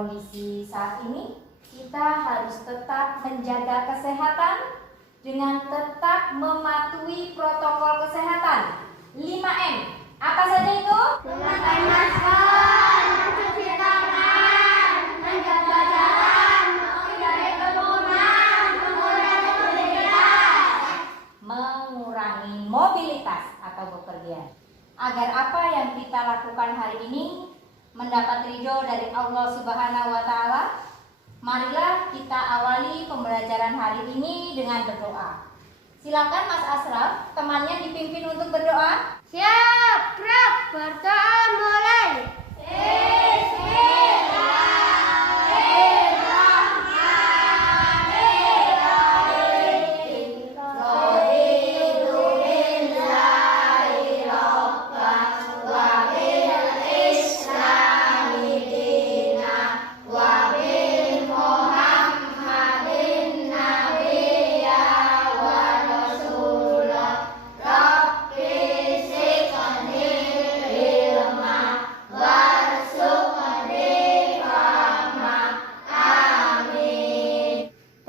kondisi saat ini, kita harus tetap menjaga kesehatan dengan tetap mematuhi protokol kesehatan 5M. Apa saja itu? Memakai masker, mencuci tangan, menjaga jarak, menghindari kerumunan, mengurangi mobilitas. Mengurangi mobilitas atau bepergian. Agar apa yang kita lakukan hari ini mendapat ridho dari Allah Subhanahu wa Ta'ala, marilah kita awali pembelajaran hari ini dengan berdoa. Silakan Mas Asraf, temannya dipimpin untuk berdoa. Siap, Prof. Berdoa mulai.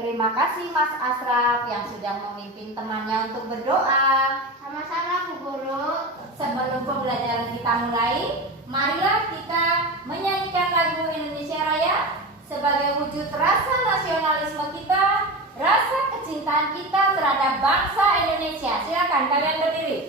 Terima kasih Mas Asraf yang sudah memimpin temannya untuk berdoa. Sama-sama, Bu Guru. Sebelum pembelajaran kita mulai, marilah kita menyanyikan lagu Indonesia Raya sebagai wujud rasa nasionalisme kita, rasa kecintaan kita terhadap bangsa Indonesia. Silakan kalian berdiri.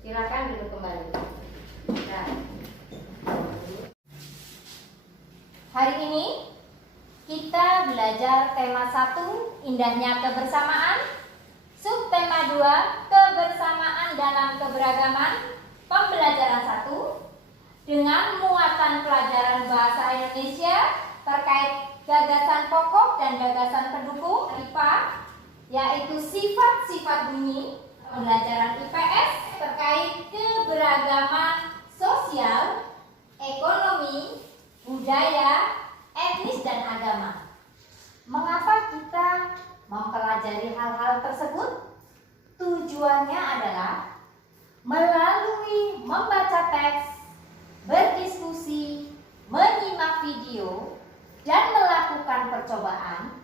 Silakan duduk kembali. Nah, hari ini kita belajar tema 1, indahnya kebersamaan. Subtema 2, kebersamaan dalam keberagaman. Pembelajaran 1 dengan muatan pelajaran bahasa Indonesia terkait gagasan pokok dan gagasan pendukung IPA, yaitu sifat-sifat bunyi. Pembelajaran IPS terkait keberagaman sosial, ekonomi, budaya, etnis, dan agama. Mengapa kita mempelajari hal-hal tersebut? Tujuannya adalah melalui membaca teks, berdiskusi, menyimak video, dan melakukan percobaan,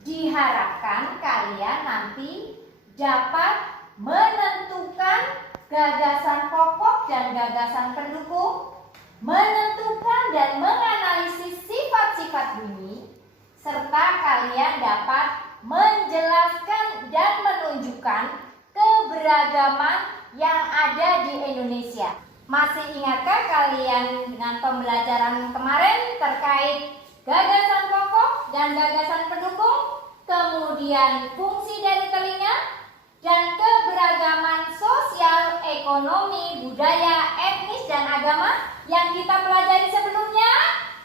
diharapkan kalian nanti dapat menentukan gagasan pokok dan gagasan pendukung, menentukan dan menganalisis sifat-sifat bunyi, serta kalian dapat menjelaskan dan menunjukkan keberagaman yang ada di Indonesia. Masih ingatkah kalian dengan pembelajaran kemarin terkait gagasan pokok dan gagasan pendukung, kemudian fungsi dari telinga, dan keberagaman sosial, ekonomi, budaya, etnis, dan agama yang kita pelajari sebelumnya?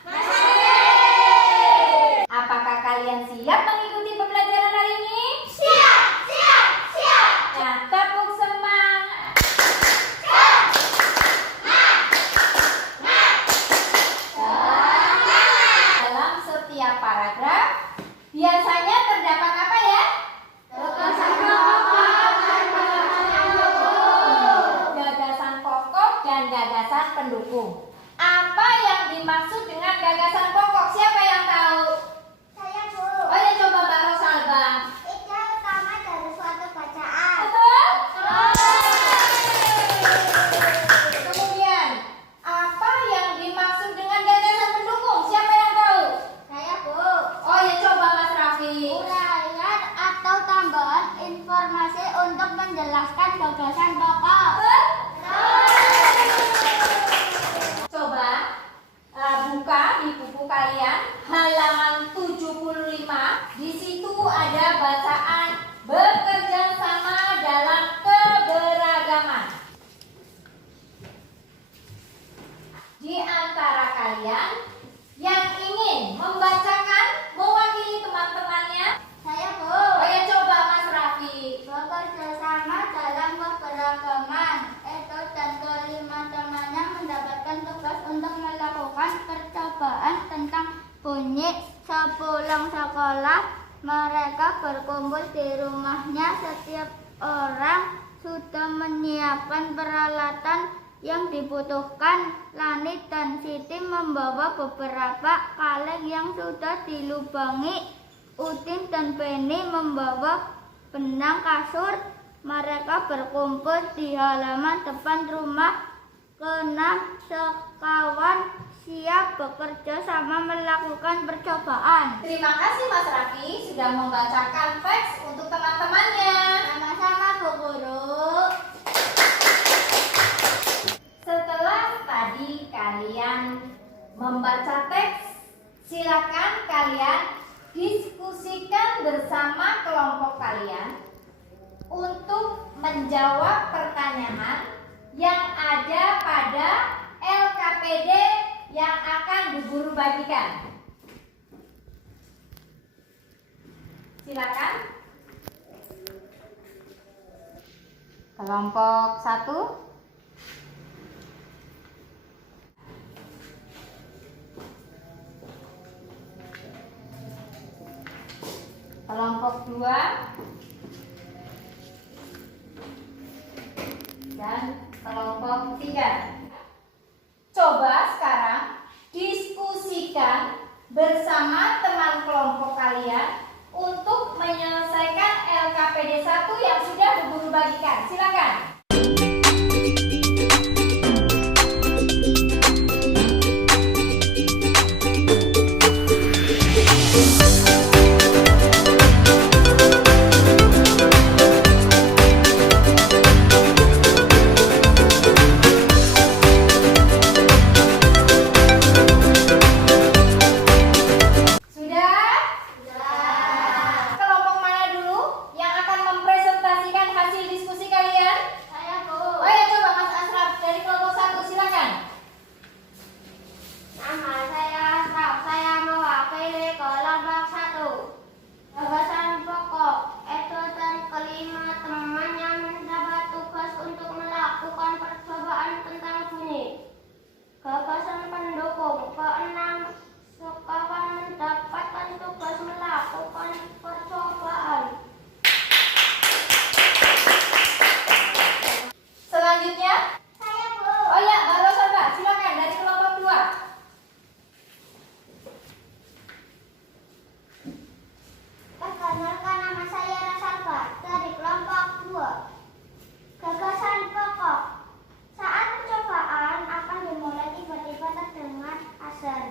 Masih. Apakah kalian siap mengikuti pembelajaran hari ini? Siap, siap, siap. Nah, tepuk semangat. Dalam setiap paragraf biasanya terdapat apa ya? Gagasan pokok dan gagasan pendukung. Apa yang dimaksud dengan gagasan pokok? Siapa yang tahu? Saya, Bu. Oh ya, coba Mbak Rosalba. Ide utama dari suatu bacaan. Betul? Kemudian, apa yang dimaksud dengan gagasan pendukung? Siapa yang tahu? Saya, Bu. Oh ya, coba Mas Raffi. Uraian atau tambahan informasi untuk menjelaskan gagasan pokok. Coba buka di buku kalian halaman 75. Di situ ada bacaan bekerja sama dalam keberagaman. Di antara kalian yang ingin membacakan mewakili teman-temannya, Saya, Bu. oh ya coba Mas Raffi. Bekerja sama dalam keberagaman. Edo dan kelima temannya mendapatkan tugas untuk melakukan percobaan tentang bunyi. Sepulang sekolah, mereka berkumpul di rumahnya. Setiap orang sudah menyiapkan peralatan yang dibutuhkan. Lani dan Siti membawa beberapa kaleng yang sudah dilubangi. Udin dan Beni membawa benang kasur. Mereka berkumpul di halaman depan rumah. Keenam sekawan siap bekerja sama melakukan percobaan. Terima kasih Mas Raffi sudah membacakan teks untuk teman-temannya. Sama-sama, Bu Guru. Setelah tadi kalian membaca teks, silakan kalian diskusikan bersama kelompok kalian untuk menjawab pertanyaan yang ada pada LKPD yang akan Bu Guru bagikan. Silakan. Kelompok 1. Kelompok 2 dan kelompok 3. Coba sekarang diskusikan bersama teman kelompok kalian untuk menyelesaikan LKPD 1 yang sudah Bu Guru bagikan. Silakan. Kelompok mana dulu yang akan mempresentasikan hasil diskusi kalian? Saya, Bu. Oh ya, coba Mas Asraf dari kelompok 1, silakan. Nama saya Asraf. Saya mewakili kelompok 1. Gagasan pokok. Edo dan kelima temannya mendapat tugas untuk melakukan percobaan tentang bunyi. Gagasan pendukung. Keenam sekawan mendapatkan tugas melakukan percobaan. Selanjutnya, Saya, Bu. oh ya, Mbak Rosalba, silakan dari kelompok 2. Perkenalkan, nama saya Rosalba dari kelompok 2. Gagasan pokok. Saat percobaan akan dimulai, tiba-tiba terdengar azan.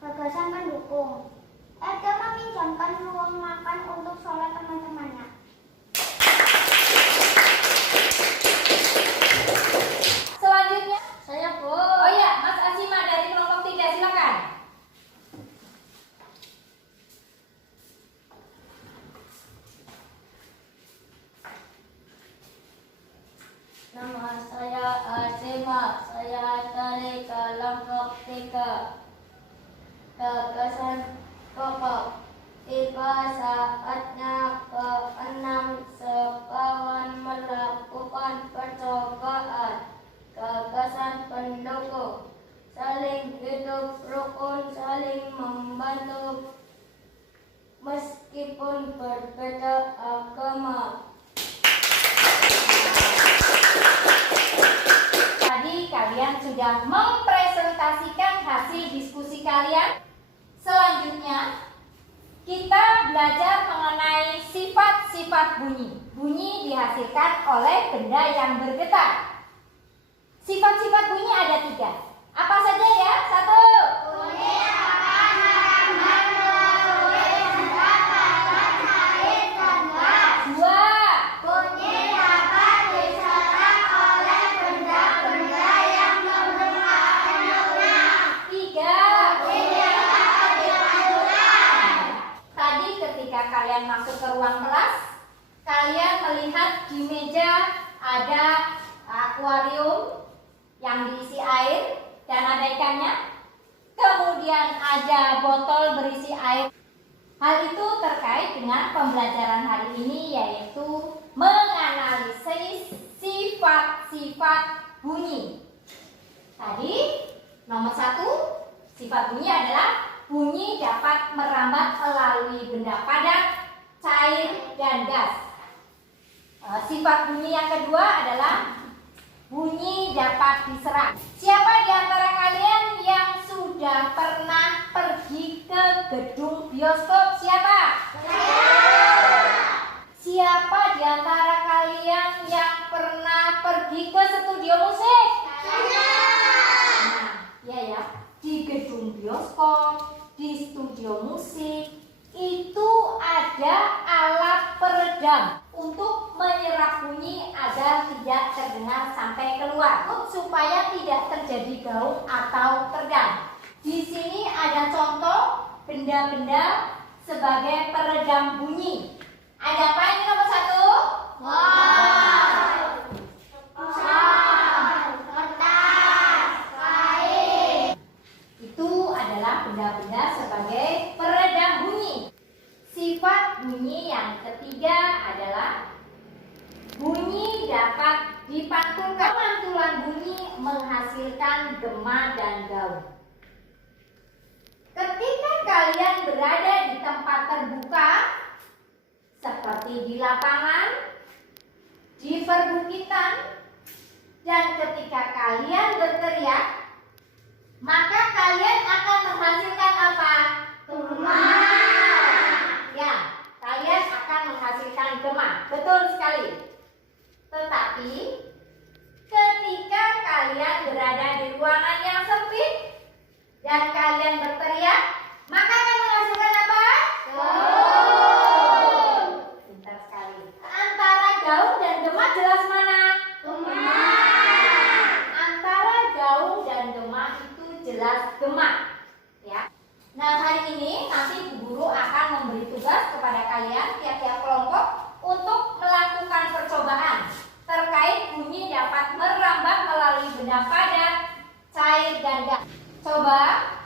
Gagasan pendukung. Edo meminjamkan ruang makan untuk sholat teman-temannya. Selanjutnya, Saya, Bu. oh ya, Mas Asima dari kelompok 3, silakan. Nama saya Azima. Saya dari kelompok 3. Gagasan pokok. Tiba Tiba saatnya keenam, sekawan melakukan percobaan. Gagasan pendukung: saling hidup rukun, saling membantu meskipun berbeda agama. Tadi kalian sudah mempresentasikan hasil diskusi kalian. Selanjutnya kita belajar mengenai sifat-sifat bunyi. Bunyi dihasilkan oleh benda yang bergetar. Sifat-sifat bunyi ada 3. Apa saja ya? 1. Bunyi akan merambat melalui benda padat, cair, dan gas. 2. Bunyi dapat diserap oleh benda-benda yang berbentuk. 3. Bunyi dapat dilakukan. Tadi ketika kalian masuk ke ruang kelas, kalian melihat di meja ada akuarium yang diisi air dan ada ikannya. Kemudian ada botol berisi air. Hal itu terkait dengan pembelajaran hari ini, yaitu menganalisis sifat-sifat bunyi. Tadi nomor 1, sifat bunyi adalah bunyi dapat merambat melalui benda padat, cair, dan gas. Sifat bunyi yang kedua adalah bunyi dapat diserap. Siapa di antara kalian yang sudah pernah pergi ke gedung bioskop? Siapa? Siapa di antara kalian yang pernah pergi ke studio musik? Nah, ya. Di gedung bioskop, di studio musik, itu ada alat peredam untuk menyerap bunyi agar tidak terdengar sampai keluar, supaya tidak terjadi gaung atau teredam. Di sini ada contoh benda-benda sebagai peredam bunyi. Ada apa ini nomor 1? Kertas, kain. Itu adalah benda-benda sebagai peredam bunyi. Sifat bunyi yang ketiga adalah bunyi dapat dipantulkan. Pantulan bunyi menghasilkan gema dan gaung. Ketika kalian berada di tempat terbuka, seperti di lapangan, di perbukitan, dan ketika kalian berteriak, maka kalian akan menghasilkan apa? Gema. Ya, kalian akan menghasilkan gema. Betul sekali. Tetapi ketika kalian berada di ruangan yang sempit dan kalian berteriak, maka akan menghasilkan apa? Gaung. Pintar sekali. Antara gaung dan gema jelas mana? Gema. Antara gaung dan gema itu jelas gema. Ya. Nah, hari ini nanti Bu Guru akan memberi tugas kepada kalian tiap-tiap kelompok untuk melakukan percobaan terkait bunyi dapat merambat melalui benda padat, cair, dan gas. Coba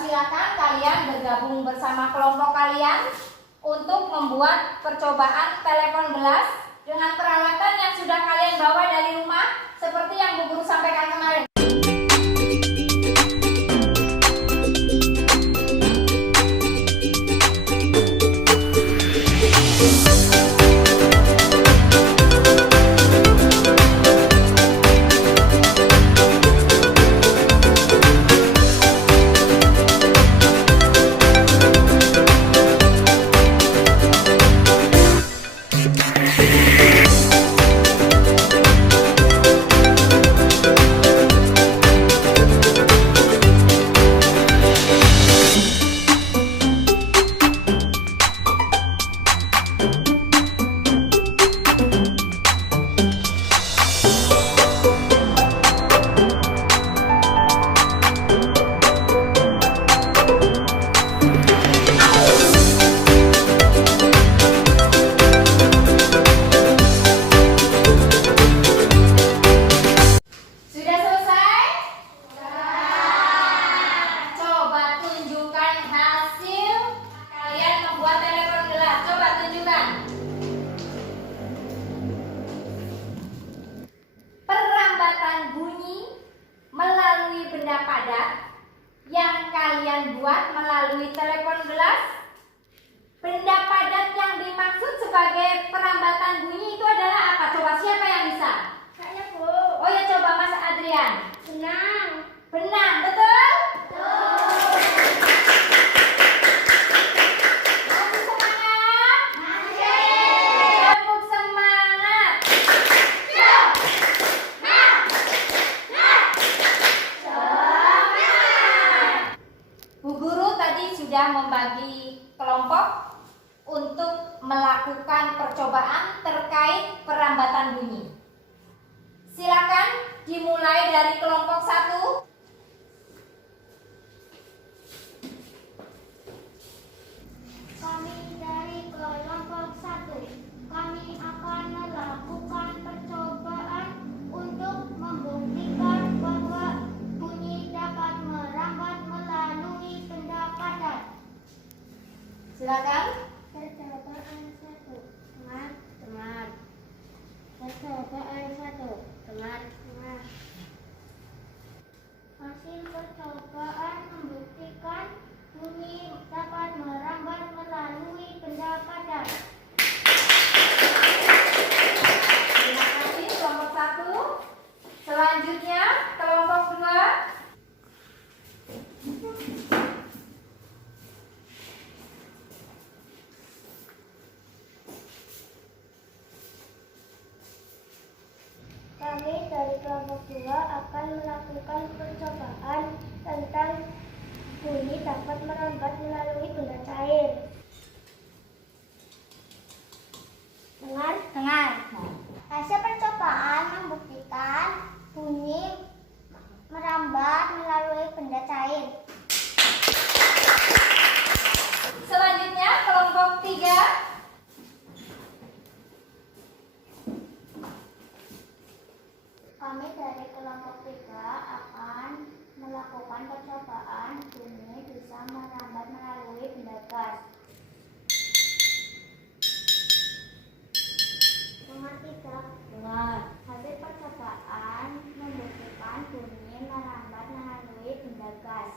silakan kalian bergabung bersama kelompok kalian untuk membuat percobaan telepon gelas dengan peralatan yang sudah kalian bawa dari rumah seperti yang Bu Guru sampaikan kemarin. Benda padat yang dimaksud sebagai perambatan bunyi itu adalah apa? Coba siapa yang bisa? Saya, Bu. Oh ya, coba Mas Adrian. Benang. Benang, betul? Betul. Masih semangat? Masih. Tepuk semangat. Bu Guru tadi sudah membagi kelompok untuk melakukan percobaan terkait perambatan bunyi. Silakan dimulai dari kelompok 1. Kami dari kelompok 1. Kami akan melakukan percobaan untuk membuktikan bahwa bunyi dapat merambat melalui benda padat. Silakan. Percobaan 1. Dengar. Percobaan 1. Dengar. Hasil percobaan membuktikan bunyi dapat merambat melalui benda padat. Terima kasih kelompok 1. Selanjutnya kelompok 2. Kami dari kelompok 2 akan melakukan percobaan tentang bunyi dapat merambat melalui benda cair. Dengar. Hasil percobaan membuktikan bunyi merambat melalui benda cair. Selanjutnya kelompok 3. Kami dari kelompok 3 akan melakukan percobaan bunyi bisa merambat melalui benda gas. Dengar. Hasil percobaan membuktikan bunyi merambat melalui benda gas.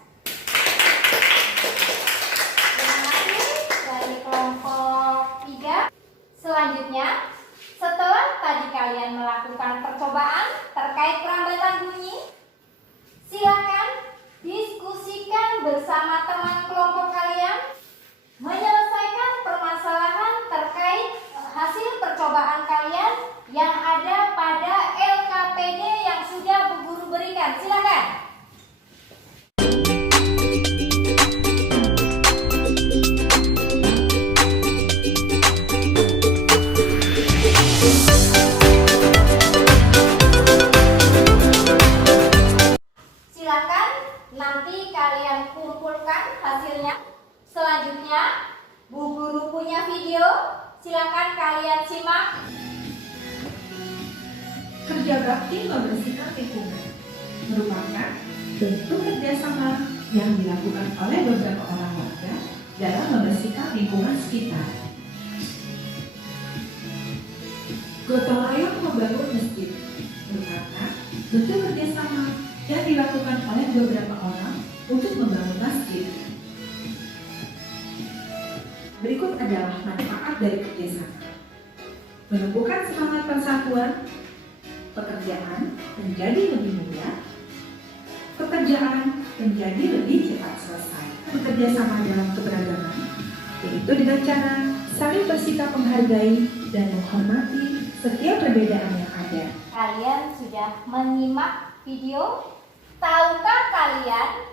Terima kasih dari kelompok 3. Selanjutnya, setelah tadi kalian melakukan percobaan terkait perambatan bunyi, silakan diskusikan bersama teman kelompok kalian menyelesaikan permasalahan terkait hasil percobaan kalian yang ada pada LKPD yang sudah Bu Guru berikan. Silakan. Silakan nanti kalian kumpulkan hasilnya. Selanjutnya, Bu Guru punya video. Silakan kalian simak. Kerja bakti membersihkan lingkungan merupakan bentuk kerjasama yang dilakukan oleh beberapa orang warga dalam membersihkan lingkungan sekitar. Gotong royong membangun masjid merupakan bentuk kerjasama yang dilakukan oleh beberapa orang untuk membangun masjid. Berikut adalah manfaat dari kerjasama. Menumbuhkan semangat persatuan, pekerjaan menjadi lebih mudah, pekerjaan menjadi lebih cepat selesai. Bekerja sama dalam keberagaman, yaitu dengan cara saling bersikap menghargai dan menghormati setiap perbedaan yang ada. Kalian sudah menyimak video? Tahukah kalian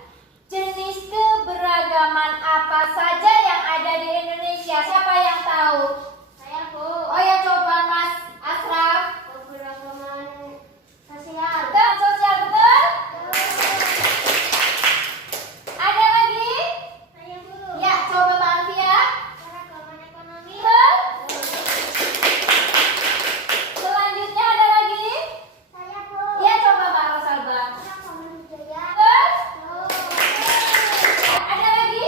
jenis keberagaman apa saja yang ada di Indonesia? Siapa yang tahu? Saya, Bu. Oh ya, coba Mas Asraf. Keberagaman sosial. Betul, sosial, betul? Ada lagi? Saya, Bu. Ya, coba Mbak Alfia. Keragaman ekonomi. Betul? Selanjutnya ada lagi? Saya, Bu. Ya, coba Mbak Rosalba. Keragaman budaya. Betul? Bu. Ada lagi?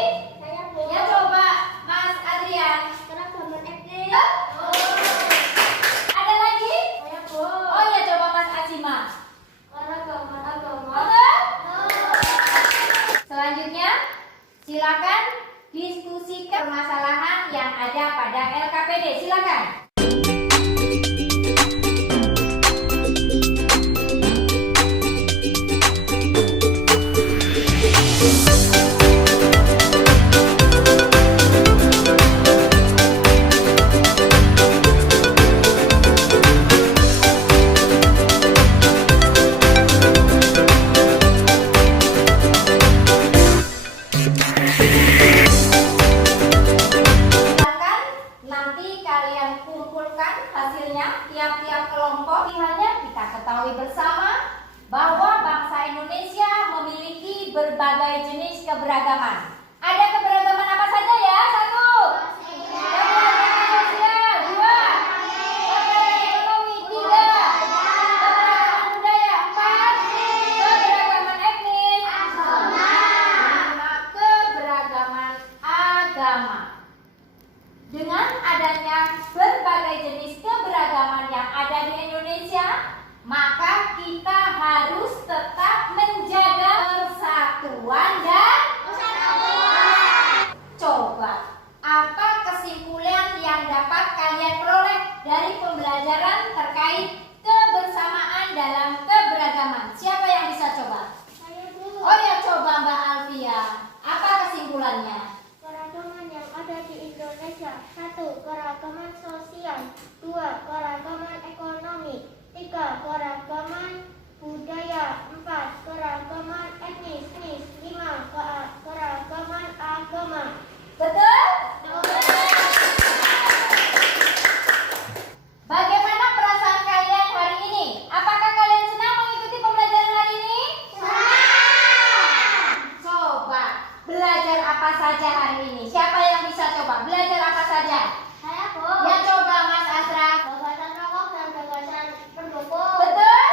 permasalahan yang ada pada LKPD. Silakan. Nanti kalian kumpulkan hasilnya tiap-tiap kelompok. Lihatnya kita ketahui bersama bahwa bangsa Indonesia memiliki berbagai jenis keberagaman. Ada keberagaman apa saja ya? 1. Keberagaman sosial. 2. Keberagaman ekonomi. 3. Keberagaman budaya. 4. Keberagaman etnis. 5. Keberagaman agama. Dengan adanya berbagai jenis keberagaman yang ada di Indonesia, maka kita harus tetap menjaga persatuan dan kesatuan. Coba, apa kesimpulan yang dapat kalian peroleh dari pembelajaran terkait kebersamaan dalam keberagaman? Siapa yang bisa coba? Saya dulu. Oh ya, coba Mbak Alfia. Apa kesimpulannya? Keragaman yang ada di Indonesia. 1. Keragaman sosial. 2. Keragaman ekonomi. 3. Keragaman budaya. 4. Keragaman etnis. 5. Keragaman agama. Betul? Bagaimana perasaan kalian hari ini? Apakah kalian senang mengikuti pembelajaran hari ini? Coba, belajar apa saja hari ini? Siapa yang bisa coba? Belajar apa saja? Saya, Bu. Ya coba Mas Asra. Gagasan rokok dan gagasan pendukung. Betul?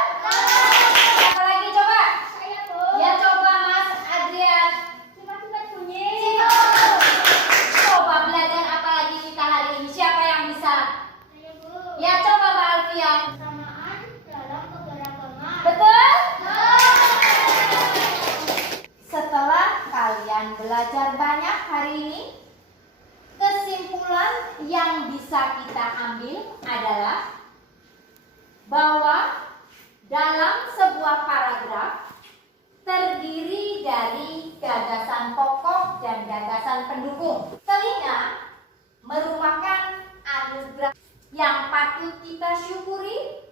Apa lagi coba? Saya, Bu. Ya coba Mas Adrian. Sifat-sifat bunyi. Coba belajar apa lagi kita hari ini? Siapa yang bisa? Saya, Bu. Ya coba Mbak Alfia. Kebersamaan dalam keberagaman. Betul? Setelah kalian belajar banyak hari ini, kesimpulan yang bisa kita ambil adalah bahwa dalam sebuah paragraf terdiri dari gagasan pokok dan gagasan pendukung. Telinga merupakan anugerah yang patut kita syukuri,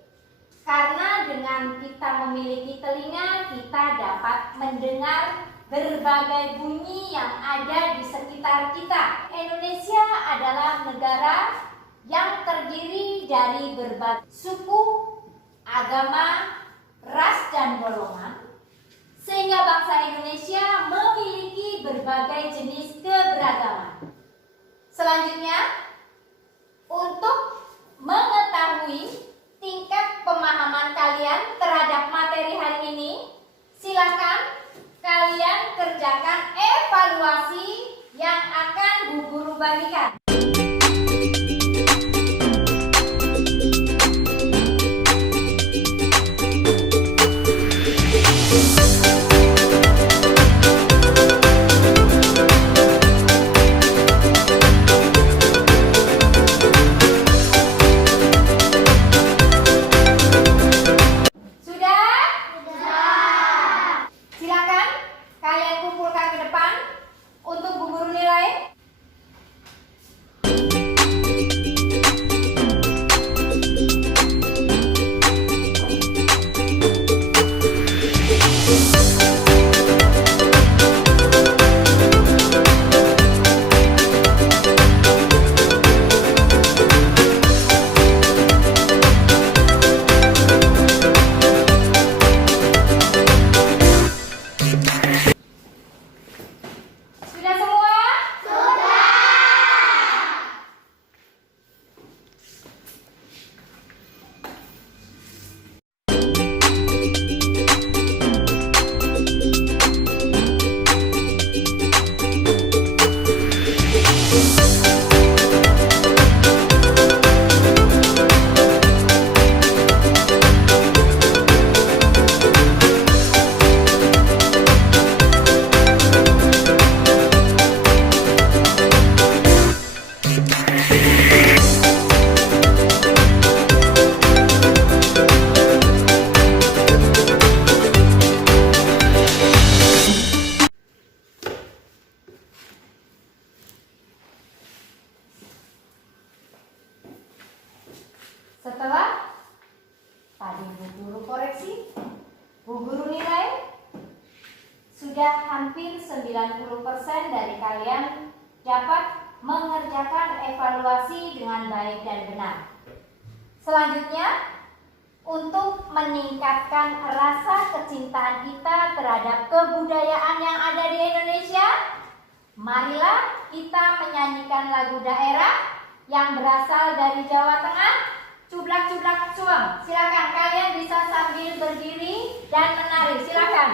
karena dengan kita memiliki telinga, kita dapat mendengar berbagai bunyi yang ada di sekitar kita. Indonesia adalah negara yang terdiri dari berbagai suku, agama, ras, dan golongan, sehingga bangsa Indonesia memiliki berbagai jenis keberagaman. Selanjutnya, untuk mengetahui tingkat pemahaman kalian terhadap materi hari ini, silakan kalian kerjakan evaluasi yang akan Bu Guru bagikan. Silakan kalian kumpulkan ke depan untuk Bu Guru nilai. 90% dari kalian dapat mengerjakan evaluasi dengan baik dan benar. Selanjutnya, untuk meningkatkan rasa kecintaan kita terhadap kebudayaan yang ada di Indonesia, marilah kita menyanyikan lagu daerah yang berasal dari Jawa Tengah, Cublak Cublak Cuang. Silakan kalian bisa sambil berdiri dan menari. Silakan.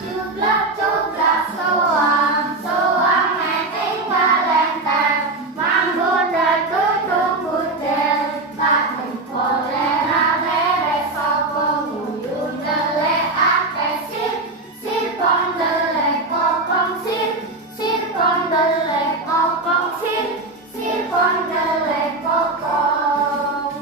Cublak cublak soang, soang meting balenteng, mambo daging budel, tak kolera lere sopo nguyun delek ake sir, sir kondelek kopong sir, sir kondelek kopong sir, sir kondelek kopong.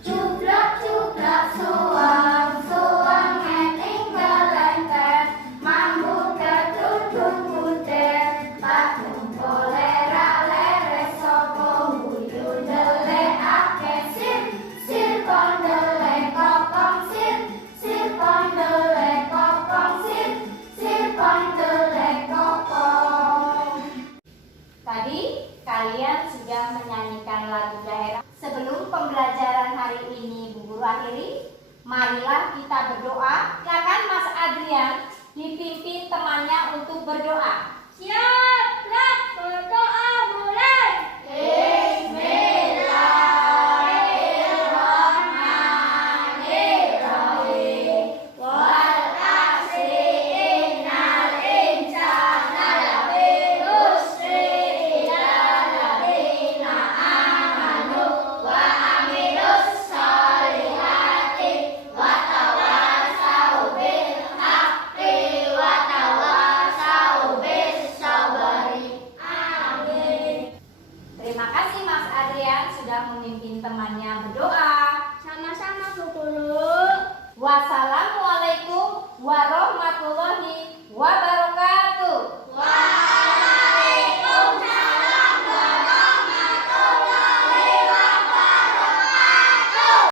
Cublak cublak soang, soang meting balenteng, mambu keduduk budel, tak kolera lere sopo nguyun delek ake sir, sir kondelek kopong sir, sir kondelek kopong sir, sir kondelek kopong. Tadi kalian sudah menyanyikan lagu daerah. Sebelum pembelajaran hari ini Bu Guru akhiri, marilah kita berdoa. Silakan Mas Adrian dipimpin temannya untuk berdoa. Siap, berdoa.